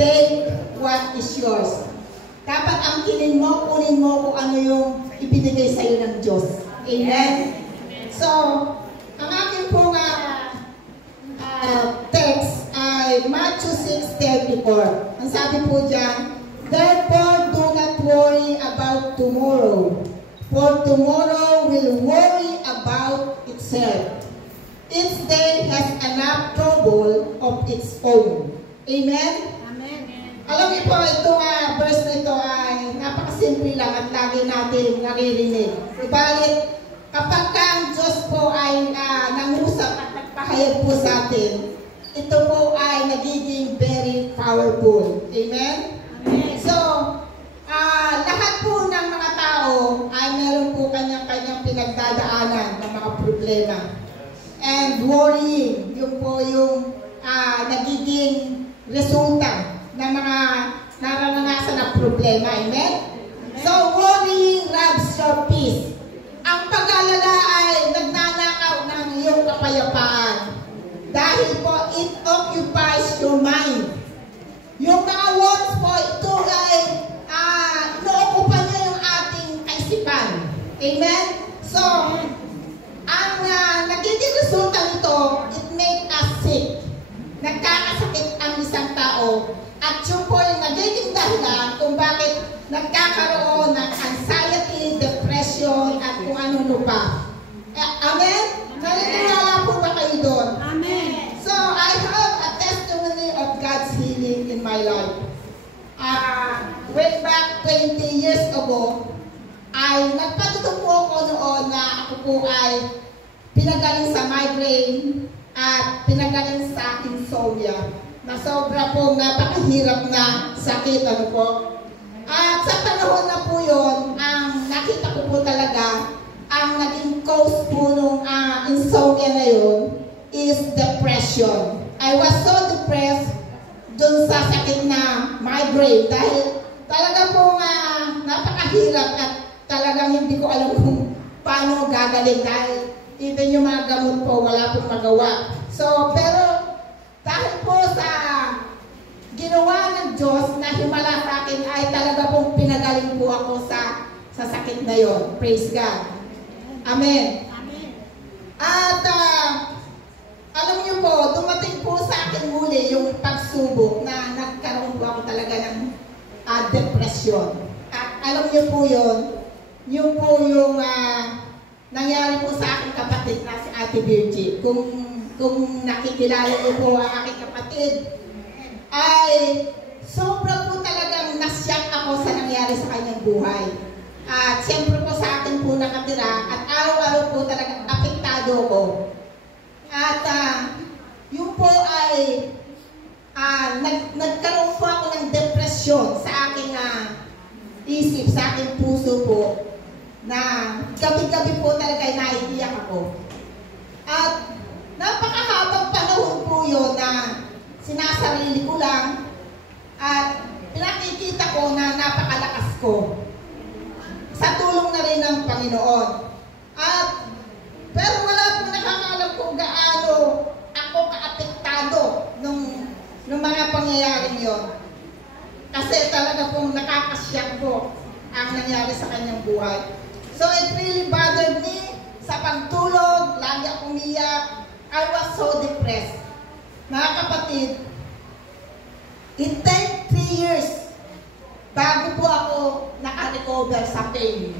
take what is yours. Dapat angkinin mo, kunin mo kung ano yung ibinigay sa iyo ng Diyos. Amen? So, ang aking pong text ay Matthew 6:34. Ang sabi po dyan, therefore do not worry about tomorrow, for tomorrow will worry about itself. Each day has enough trouble of its own. Amen? Alam niyo po, itong verse na ito ay napakasimple lang at lagi natin naririnig. Subalit, kapag ang Diyos po ay nangusap at nagpahayag po sa atin, ito po ay nagiging very powerful. Amen? Amen. So, lahat po ng mga tao ay meron po kanyang-kanyang pinagdadaanan ng mga problema. And worrying, yun po yung nagiging resulta ng mga naranasan ng problema. Amen? So, worrying robs your peace. Ang pag-alala ay nagnanakaw ng iyong kapayapaan. Dahil po, it occupies your mind. Yung mga words po, ito ay inookupa niya yung ating kaisipan. Amen? So, ang nagiging resulta nito, it makes us sick. Nagkakasakit ang isang tao. At yun po yung nagiging dahilan kung bakit nagkakaroon ng anxiety, depression, at kung ano pa. Amen? Naniniwala po ba kayo doon? Amen. So, I have a testimony of God's healing in my life. Way back 20 years ago, ay nagpatuto po ako noon na ako po ay pinagaling sa migraine at pinagaling sa insomnia. Na sobra pong napakahirap na sakit, ano po. At sa panahon na po yun, ang nakita ko po talaga, ang naging cause po nung insomnia na yun is depression. I was so depressed dun sa sakit na migraine dahil talaga pong napakahirap at talagang hindi ko alam kung paano gagaling dahil even yung mga gamot po wala pong magawa. So, pero dahil po sa ginawa ng Diyos na himala sa akin ay talaga pong pinagaling po ako sa sakit na yon. Praise God. Amen. Amen. At alam niyo po, dumating po sa akin muli yung pagsubok na nagkaroon po ako talaga ng depression. At alam niyo po yun po yung nangyari po sa aking kapatid na si Ate Virgie. Kung nakikilala niyo po ang aking kapatid, ay sobra po talagang nasyak ako sa nangyari sa kanyang buhay. At siyempre po sa akin po nakatira at araw-araw po talagang apektado ko. At yun po ay nagkaroon po ako ng depression sa aking isip, sa aking puso po, na gabi-gabi po talaga ay naiiyak ako. At napakahabang panahon po yun na sinasarili ko lang at pinakikita ko na napakalakas ko sa tulong na rin ng Panginoon. Pero wala pong nakakaalam kung gaano ako kaapektado nung mga pangyayaring yon. Kasi talaga pong nakakasyak po ang nangyari sa kanyang buhay. So it really bothered me. Sa pagtulog, lagi akong umiyak. I was so depressed. Mga kapatid, it took 3 years bago po ako naka-recover sa pain.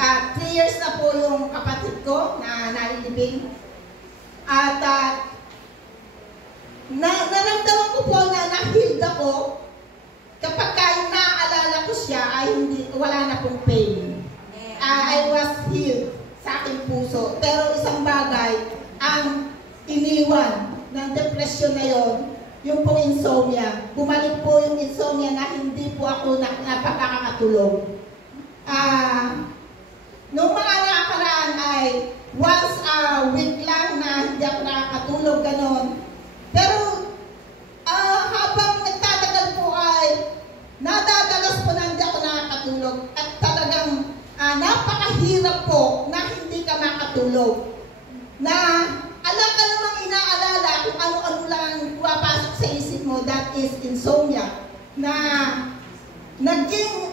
3 years na po yung kapatid ko na nailibing. At naramdaman ko po na na-healed ako kapag yung naaalala ko siya ay wala na pong pain. I was healed sa aking puso. Pero isang bagay, ang iniwan ng depression na yon, yung pong insomnia. Bumalik po yung insomnia na hindi po ako napakakatulog. Nung mga nakakaraan ay once a week lang na hindi ako nakakatulog, ganon. Pero habang nagtatagal po ay nadadalas po na hindi ako nakakatulog at talagang napakahirap po na hindi ka makatulog. Na alam ka namang inaalala kung ano-ano lang pumapasok sa isip mo that is insomnia, na naging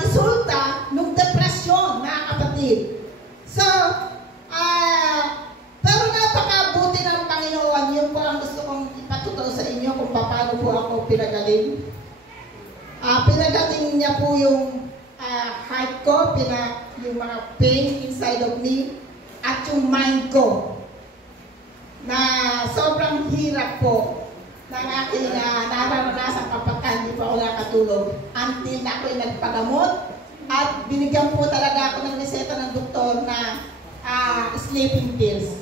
resulta ng depresyon, mga kapatid. So, pero napakabuti ng Panginoon. Yun po ang gusto kong ipatuturo sa inyo kung paano po ako pinagaling. Pinagaling niya po yung heart ko, yung mga pain inside of me, at yung mind ko, na sobrang hirap po ng aking nararanasan kapag hindi pa ako nakatulog, until na ako'y nagpagamot at binigyan po talaga ako ng reseta ng doktor na sleeping pills.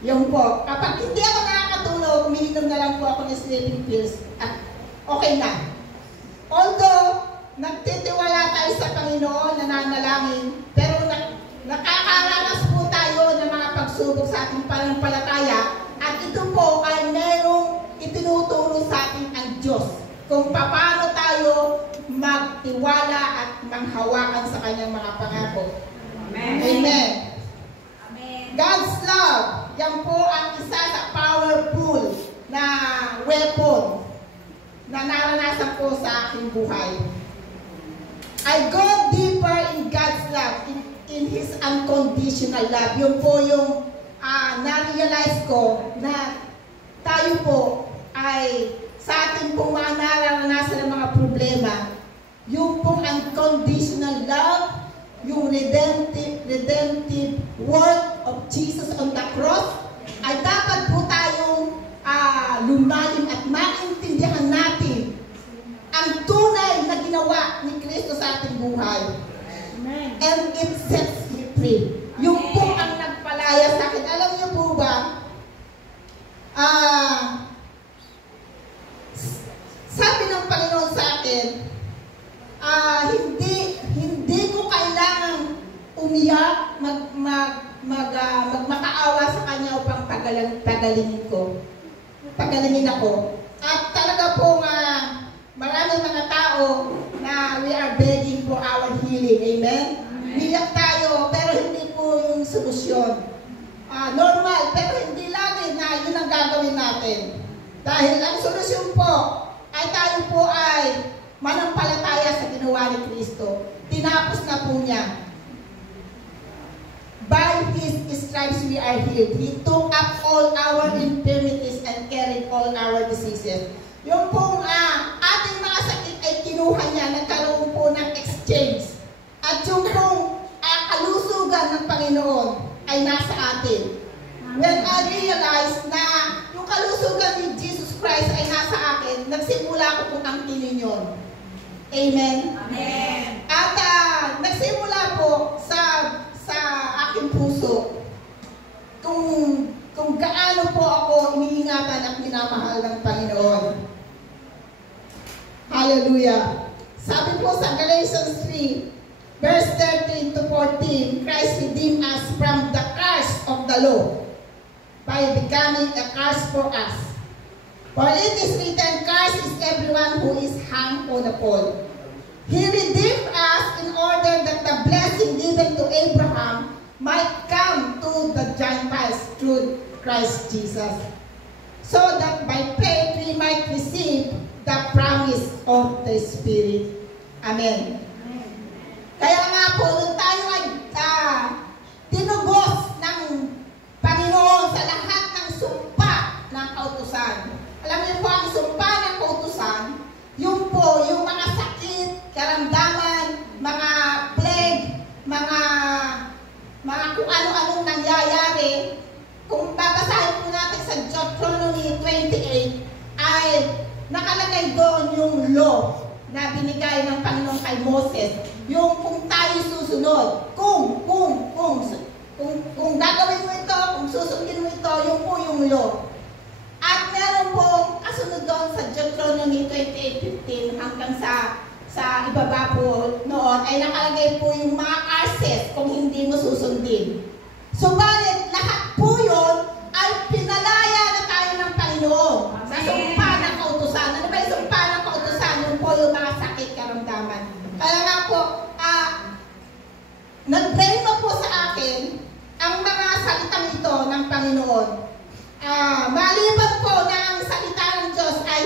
Yung po, kapag hindi ako nakakatulog, umiinom na lang po ako ng sleeping pills at okay na. Although, nagtitiwala tayo sa Panginoon, nananalangin, pero nakakaranas po tayo ng mga pagsubok sa ating pananampalataya, at ito po ay merong itinuturo sa atin ang Diyos kung paano tayo magtiwala at manghawakan sa kanyang mga pangako. Amen. Amen. Amen. God's love, yan po ang isa sa powerful na weapon na naranasan ko sa aking buhay. I go deeper in God's love, in His unconditional love. Yun po yung na-realize ko na tayo po ay sa ating pong mga naranasan ng mga problema, yung pong unconditional love, yung redemptive work of Jesus on the cross, ay dapat po tayong lumalim at maintindihan natin ang tunay na ginawa ni Kristo sa ating buhay. Amen. And it sets me free. Yung po ang nagpalaya sa akin. Alam niyo po ba, sabi ng Panginoon sa akin, hindi ko kailangang umiyak, magmakaawa sa Kanya upang pagalingin ako. At talaga pong maraming mga tao na we are begging for our healing. Amen? Biyak tayo, pero hindi po yung solusyon. Normal, pero hindi lagi na yun ang gagawin natin. Dahil ang solusyon po ay tayo po ay manampalataya sa ginawa ni Kristo. Tinapos na po niya. By His stripes we are healed. He took up all our infirmities and carried all our diseases. Yung pong ating mga sakit ay kinuha niya, nagkaroon po ng exchange. At yung pong kalusugan ng Panginoon ay nasa atin. When I realized na yung kalusugan ni Jesus Christ ay nasa akin, nagsimula ko pong angkinin yun. Amen? Amen. At nagsimula po sa aking puso kung gaano po ako iniingatan at minamahal ng Panginoon. Hallelujah. Sabi po sa Galatians 3, verse 13 to 14, Christ redeemed us from the curse of the law by becoming a curse for us. For it is written, cursed is everyone who is hung on a pole. He redeemed us in order that the blessing given to Abraham might come to the Gentiles through Christ Jesus, so that by faith we might receive the promise of the Spirit. Amen. Kaya nga po, nung tayo ay tinubos ng Panginoon sa lahat ng sumpa ng kautusan. Alam niyo po, ang sumpa ng kautusan, yun po, yung mga sakit, karamdaman, mga plague, mga kung ano-anong nangyayari. Kung babasahin po natin sa Deuteronomy 28, ay nakalagay doon yung law na binigay ng Panginoon kay Moses. Yung kung tayo susunod, kung gagawin mo ito, kung susundin mo ito, yung po yung law. At meron po kasunod doon sa Deuteronomy 28:15 hanggang sa ibaba po noon ay nakalagay po yung mga curses kung hindi mo susundin. Subalit lahat po yun ay pinalaya na tayo ng Panginoon sa sumpa ng kautusan. Ano ba yung sumpa ng kautusan? Yun po yung mga sakit, karamdaman. Kaya nga po, nag-brain po sa akin ang mga salitang ito ng Panginoon. Maliban po na ang salita ng Diyos ay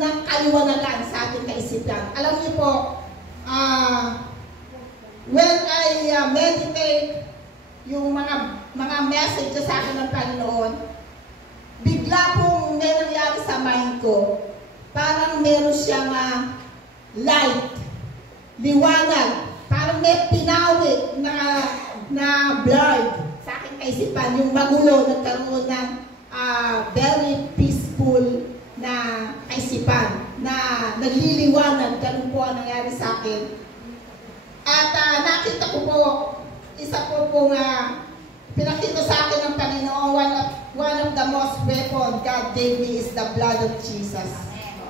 ng kaliwanagan sa ating kaisipan. Alam niyo po, when I meditate yung mga message sa akin ng Panginoon, bigla pong may nangyari sa mind ko. Parang meron siyang light, liwanag. Parang may pinawi na blurred sa aking kaisipan. Yung magulo, nagkaroon ng very peaceful na kaisipan na nagliliwanag. Ganun po ang nangyari sa akin. At nakita ko po, isa po pong pinakita sa akin ng Panginoon, one of the most weapon God gave me is the blood of Jesus.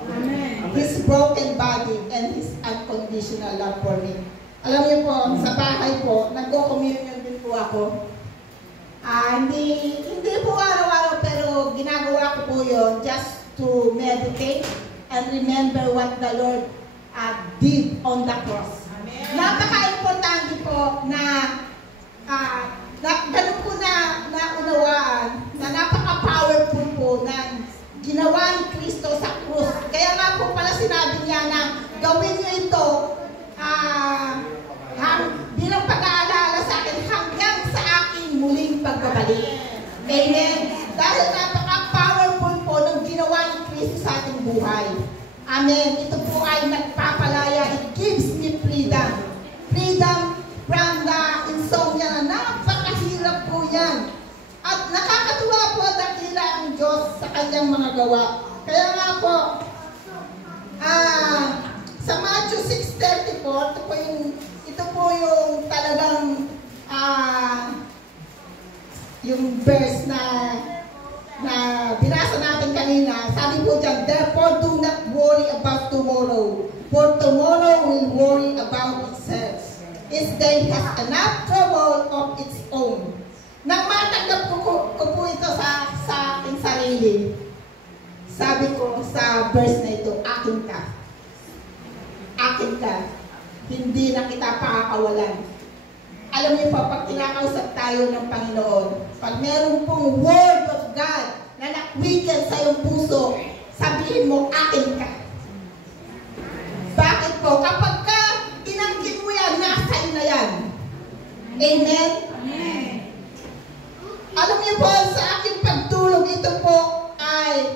Amen. His broken body and His unconditional love for me. Alam niyo po, sa bahay po, nag-communion din po ako. Hindi po araw-araw, pero ginagawa ko po yun just to meditate and remember what the Lord did on the cross. Napaka-importante po na ganun po na unawaan na napaka-powerful po ng ginawa ni Kristo sa krus. Kaya nga po pala sinabi niya na gawin niyo ito bilang pag-aalala sa akin hanggang sa aking muling pagbabalik. Amen. Dahil napaka-powerful po ng ginawa ni Kristo sa ating buhay. Amen. Ito po ay nagpapalaya. It gives me freedom. Freedom from the insomnia na napakahirap po yan. At nakakatuwa po dakila ang Diyos sa kanyang mga gawa. Kaya nga po, sa Matthew 6:34, ito po yung talagang yung verse na binasa natin kanina. Sabi po dyan, therefore do not worry about tomorrow, for tomorrow will worry about itself. Its day has enough trouble of its own. Nang matanggap ko po ito sa aking sarili, sabi ko sa verse na ito, akin ka. Akin ka. Hindi na kita pakakawalan. Alam niyo po, pag kinakausap tayo ng Panginoon, pag meron pong Word of God na nakwigan sa iyong puso, sabihin mo, akin ka. Bakit po? Kapag ka tinangkin mo yan, nasa iyo na yan. Amen? Amen. Alam niyo po, sa aking pagtulog, ito po ay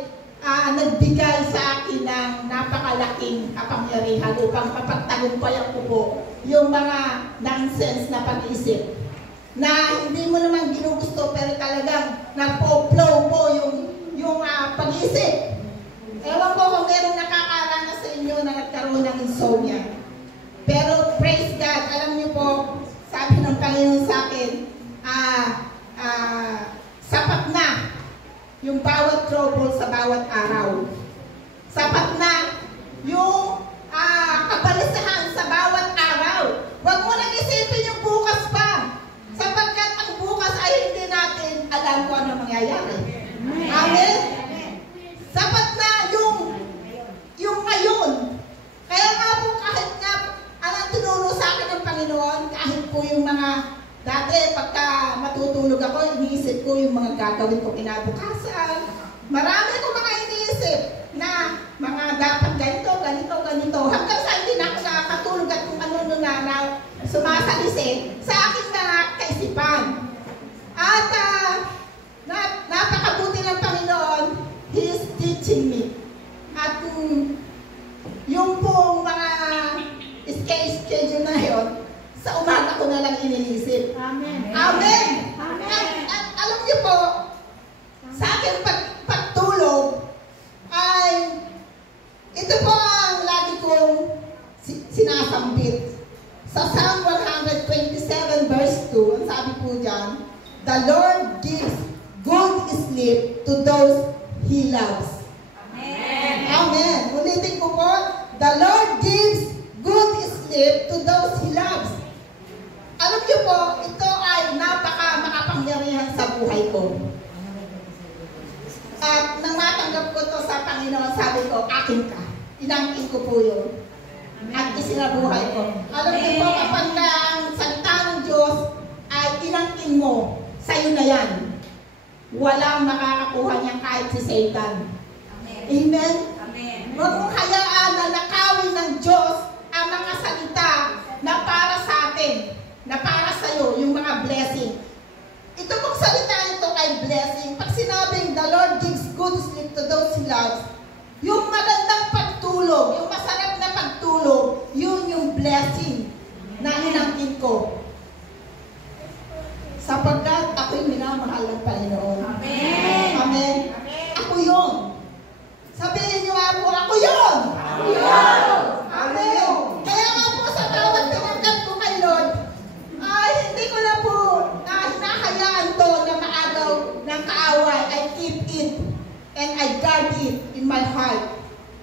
nagbigay sa akin ng napakalaking kapangyarihan upang mapagtagumpayan ko po yung mga nonsense na pag-iisip na hindi mo naman ginugusto pero talagang nagpo-flow po yung pag-iisip. Ewan ko kung meron nakakaranas sa inyo na nagkaroon ng insomnia. Pero praise God, alam niyo po, sabi ng Panginoon sa akin, sapat na yung bawat trouble sa bawat araw. Sapat na yung kabalisahan sa bawat araw. Huwag mo nang isipin yung bukas pa. Sapagkat ang bukas ay hindi natin alam kung ano mangyayari. Amen? Sapat na yung ngayon. Kaya nga po kahit nga ang tinuro sa akin ng Panginoon, kahit po yung mga dati, pagka matutulog ako, iniisip ko yung mga gagawin ko kinabukasan. Marami akong mga iniisip na mga dapat ganito, ganito, ganito. Hanggang sa hindi na ako nakakatulog at kung ano na sumasalisi sa aking mga kaisipan. At napakabuti ng Panginoon, He is teaching me. At yung pong mga schedule na yun, sa umaga ko na lang iniisip. Amen. Amen. Amen. At alam niyo po, sa aking pagtulog, ay ito po ang lagi kong sinasambit. Sa Psalm 127 verse 2, ang sabi po dyan, the Lord gives good sleep to those He loves. Amen. Amen. Ulitin ko po, the Lord gives good sleep to those He loves. Alam niyo po, ito ay makapangyarihan sa buhay ko. At nang matanggap ko to sa Panginoon, sabi ko, akin ka. Inangkin ko po yun. At isinabuhay ko. Alam niyo po, kapag ang salita ng Diyos ay inangkin mo, sa'yo na yan. Walang makakakuha niya kahit si Satan. Amen? Amen. Huwag mong hayaan na nakawin ng Diyos ang mga salita na para sa atin, na para sa iyo, yung mga blessing. Ito pong salita ito ay blessing. Pag sinabing the Lord gives good sleep to those He loves, yung magandang pagtulog, yung masarap na pagtulog, yun yung blessing na inangkin ko. Sapagkat ako'y minamahal ng Panginoon. Amen. Amen. Ako yun. Sabihin niyo nga po, ako yun. Ako yun. Amen. Kaya nga po sa bawat tinanggap ko kay Lord, ay hindi ko na po hinahayaan to na maagaw ng kaaway. I keep it and I guard it in my heart.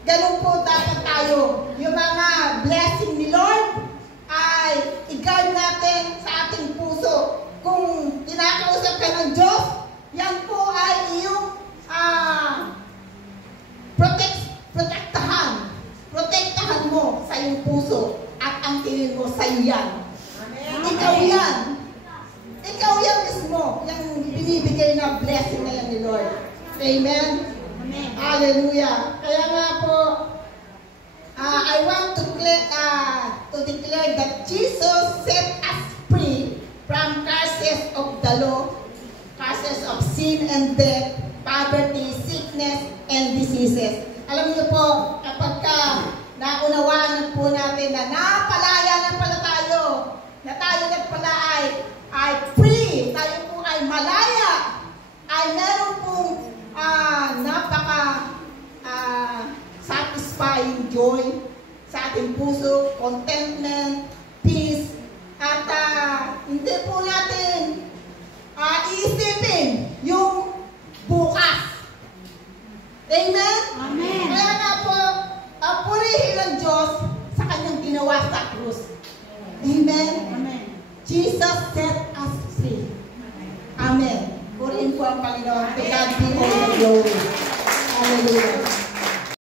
Ganun po dapat tayo. Yung mga blessing ni Lord ay i-guard natin sa ating puso. Kung kinakausap ka ng Diyos, yan po ay iyong protektahan mo sa iyong puso at ang tingin mo sa iyo yan. Amen. Ikaw yan. Ikaw yan mismo, yung binibigay na blessing na yan ni Lord. Amen? Amen. Hallelujah. Kaya nga po, I want to declare that Jesus set us free from curses of the law, curses of sin and death, poverty, sickness, and diseases. Alam niyo po, kapag naunawaan po natin na napalaya na pala tayo, na tayo na pala ay free, tayo po ay malaya, ay meron pong satisfying joy sa ating puso, contentment, peace, at hindi po natin iisipin yung bukas. Amen? Amen. Kaya nga po, purihin ang Diyos sa kanyang ginawa sa krus. Amen? Amen. Jesus set us free. Amen. Purihin po ang Panginoon. To God be all the glory. Hallelujah.